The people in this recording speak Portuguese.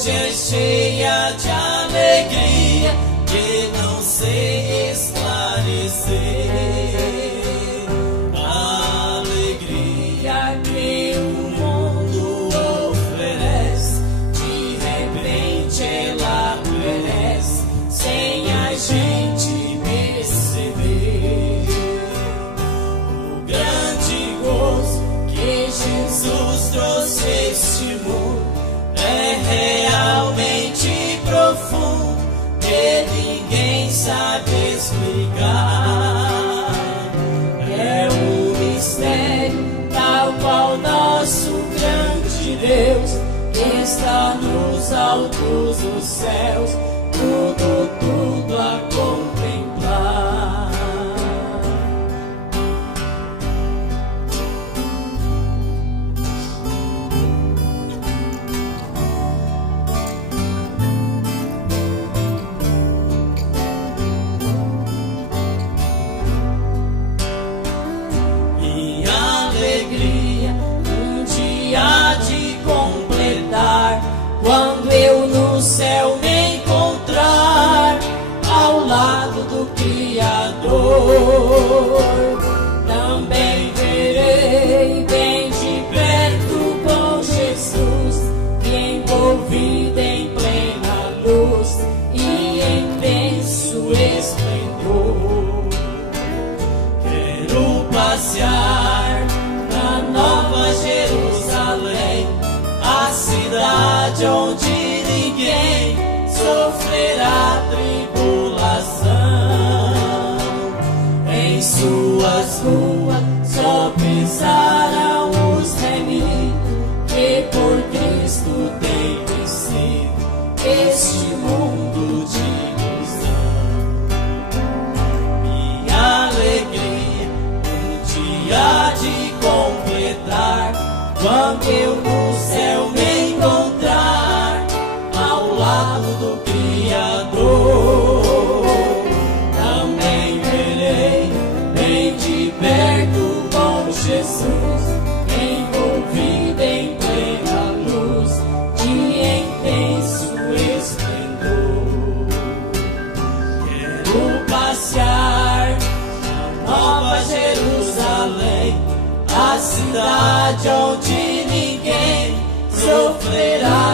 hoje é cheia de alegria que não sei esclarecer. A alegria que o mundo oferece, de repente ela perece, sem a gente perceber. O grande gozo que Jesus trouxe a este mundo é realmente profundo, que ninguém sabe explicar. É um mistério tal qual nosso grande Deus, que está nos altos dos céus, tudo a contemplar. Quando eu no céu me encontrar ao lado do Criador, também verei bem de perto com Jesus, envolvido em plena luz e em imenso esplendor. Quero passear na Nova Jerusalém, a cidade onde ninguém sofrerá tribulação. Em suas ruas só pisarão os remidos que por Cristo tem vencido este mundo de ilusão. Minha alegria um dia de completar, quando eu no céu me encontrar ao lado do Criador. Também verei bem de perto com Jesus, envolvido em plena luz de intenso esplendor. Quero passear na Nova Jerusalém, a cidade onde ninguém sofrerá